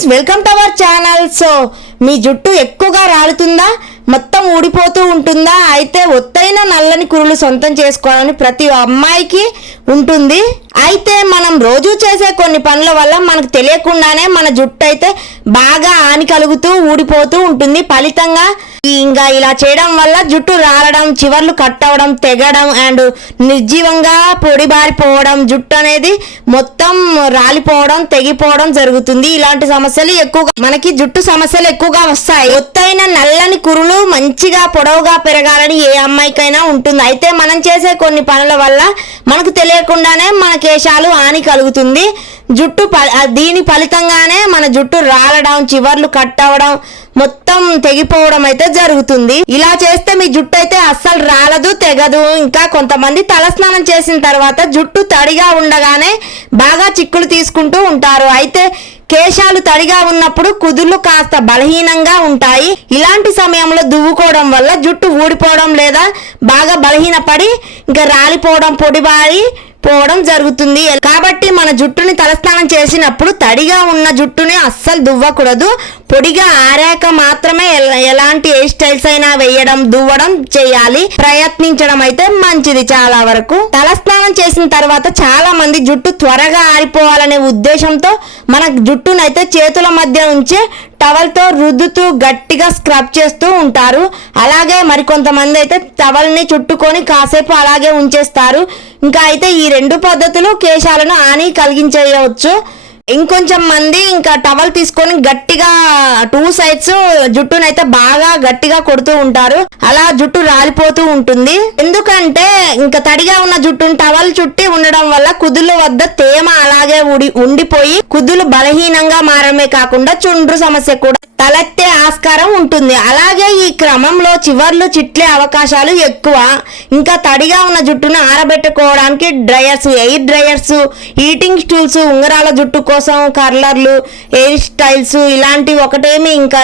Friends, welcome to our channel. So మీ జుట్టు ఎక్కువగా రాలుతుందా, మొత్తం ఊడిపోతూ ఉంటుందా? అయితే ఒత్తైన నల్లని కురులు సొంతం చేసుకోవాలని ప్రతి అమ్మాయికి ఉంటుంది. అయితే మనం రోజు చేసే కొన్ని పనుల వల్ల మనకు తెలియకుండానే మన జుట్టు అయితే బాగా హాని కలుగుతూ ఊడిపోతూ ఉంటుంది. ఫలితంగా ఇంకా ఇలా చేయడం వల్ల జుట్టు రాలడం, చివర్లు కట్ అవడం, తెగడం అండ్ నిర్జీవంగా పొడిబారిపోవడం, జుట్టు అనేది మొత్తం రాలిపోవడం, తెగిపోవడం జరుగుతుంది. ఇలాంటి సమస్యలు ఎక్కువగా మనకి జుట్టు సమస్యలు ఎక్కువగా వస్తాయి. ఒత్తైన నల్లని కురులు మంచిగా పొడవుగా పెరగాలని ఏ అమ్మాయికైనా ఉంటుంది. అయితే మనం చేసే కొన్ని పనుల వల్ల మనకు తెలియకుండానే మన కేశాలు హాని కలుగుతుంది. జుట్టు దీని ఫలితంగానే మన జుట్టు రాలడం, చివర్లు కట్ అవడం, మొత్తం తెగిపోవడం అయితే జరుగుతుంది. ఇలా చేస్తే మీ జుట్టు అయితే అస్సలు రాలదు, తెగదు. ఇంకా కొంతమంది తలస్నానం చేసిన తర్వాత జుట్టు తడిగా ఉండగానే బాగా చిక్కులు తీసుకుంటూ ఉంటారు. అయితే కేశాలు తడిగా ఉన్నప్పుడు కుదుళ్ళు కాస్త బలహీనంగా ఉంటాయి. ఇలాంటి సమయంలో దువ్వుకోవడం వల్ల జుట్టు ఊడిపోవడం లేదా బాగా బలహీనపడి ఇంకా రాలిపోవడం, పొడిబారి పోవడం జరుగుతుంది. కాబట్టి మన జుట్టుని తలస్నానం చేసినప్పుడు తడిగా ఉన్న జుట్టుని అస్సలు దువ్వకూడదు. పొడిగా ఆరాక మాత్రమే ఎలాంటి హెయిర్ స్టైల్స్ అయినా వేయడం, దువ్వడం చేయాలి. ప్రయత్నించడం అయితే మంచిది. చాలా వరకు తలస్నానం చేసిన తర్వాత చాలా మంది జుట్టు త్వరగా ఆరిపోవాలనే ఉద్దేశంతో మన జుట్టునైతే చేతుల మధ్య ఉంచి టవల్తో రుద్దుతూ గట్టిగా స్క్రబ్ చేస్తూ ఉంటారు. అలాగే మరికొంతమంది అయితే టవల్ని చుట్టుకొని కాసేపు అలాగే ఉంచేస్తారు. ఇంకా అయితే ఈ రెండు పద్ధతులు కేశాలను హాని కలిగించవచ్చు. ఇంకొంచెం మంది ఇంకా టవల్ తీసుకొని గట్టిగా 2 సైడ్స్ జుట్టునైతే బాగా గట్టిగా కొడుతూ ఉంటారు. అలా జుట్టు రాలిపోతూ ఉంటుంది. ఎందుకంటే ఇంకా తడిగా ఉన్న జుట్టును టవల్ చుట్టి ఉండడం వల్ల కుదుళ్ళ వద్ద తేమ అలాగే ఉండిపోయి కుదులు బలహీనంగా మారడమే కాకుండా చుండ్రు సమస్య కూడా తలెత్తే ఆస్కారం ఉంటుంది. అలాగే ఈ క్రమంలో చివర్లు చిట్లే అవకాశాలు ఎక్కువ. ఇంకా తడిగా ఉన్న జుట్టును ఆరబెట్టుకోవడానికి dryers, air dryers, heating tools, ఉంగరాల జుట్టు కోసం కర్లర్లు, హెయిర్ స్టైల్స్ ఇలాంటివి ఒకటేమి ఇంకా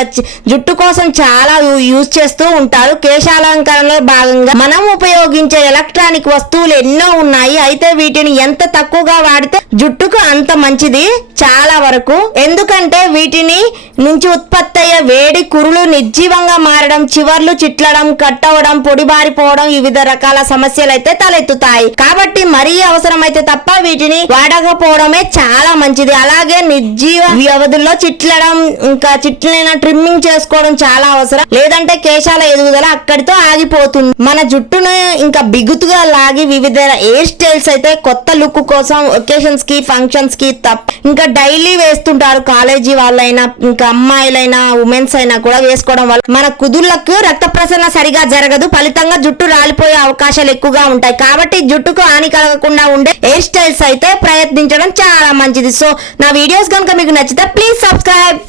జుట్టు కోసం చాలా యూజ్ చేస్తూ ఉంటారు. కేశాలంకరణలో భాగంగా మనం ఉపయోగించే ఎలక్ట్రానిక్ వస్తువులు ఎన్నో ఉన్నాయి. అయితే వీటిని ఎంత తక్కువగా వాడితే జుట్టుకు అంత మంచిది చాలా వరకు. ఎందుకంటే వీటిని నుంచి ఉత్పత్తి అయ్యే వేడి కురులు నిర్జీవంగా మారడం, చివర్లు చిట్లడం, కట్ అవడం, పొడిబారిపోవడం, వివిధ రకాల సమస్యలు అయితే తలెత్తుతాయి. కాబట్టి మరీ అవసరమైతే తప్ప వీటిని వాడకపోవడమే చాలా మంచిది. అలాగే నిర్జీవ వ్యవధుల్లో చిట్లడం, ఇంకా చిట్లైన ట్రిమ్మింగ్ చేసుకోవడం చాలా అవసరం. లేదంటే కేశాల ఎదుగుదల అక్కడితో ఆగిపోతుంది. మన జుట్టును ఇంకా బిగుతుగా లాగి వివిధ హెయిర్ స్టైల్స్ అయితే కొత్త లుక్ కోసం ఒకేషన్స్ కి, ఫంక్షన్స్ కి ఇంకా డైలీ వేస్తుంటారు. కాలేజీ వాళ్ళైనా ఇంకా అమ్మాయిలైనా ఉమెన్స్ అయినా కూడా వేసుకోవడం వల్ల మన కుదుళ్లకు రక్త ప్రసరణ సరిగా జరగదు. ఫలితంగా జుట్టు రాలిపోయే అవకాశాలు ఎక్కువగా ఉంటాయి. కాబట్టి జుట్టుకు హాని కలగకుండా ఉండే హెయిర్ స్టైల్స్ అయితే ప్రయత్నించడం చాలా మంచిది. సో నా వీడియోస్ కనుక మీకు నచ్చితే ప్లీజ్ సబ్స్క్రైబ్.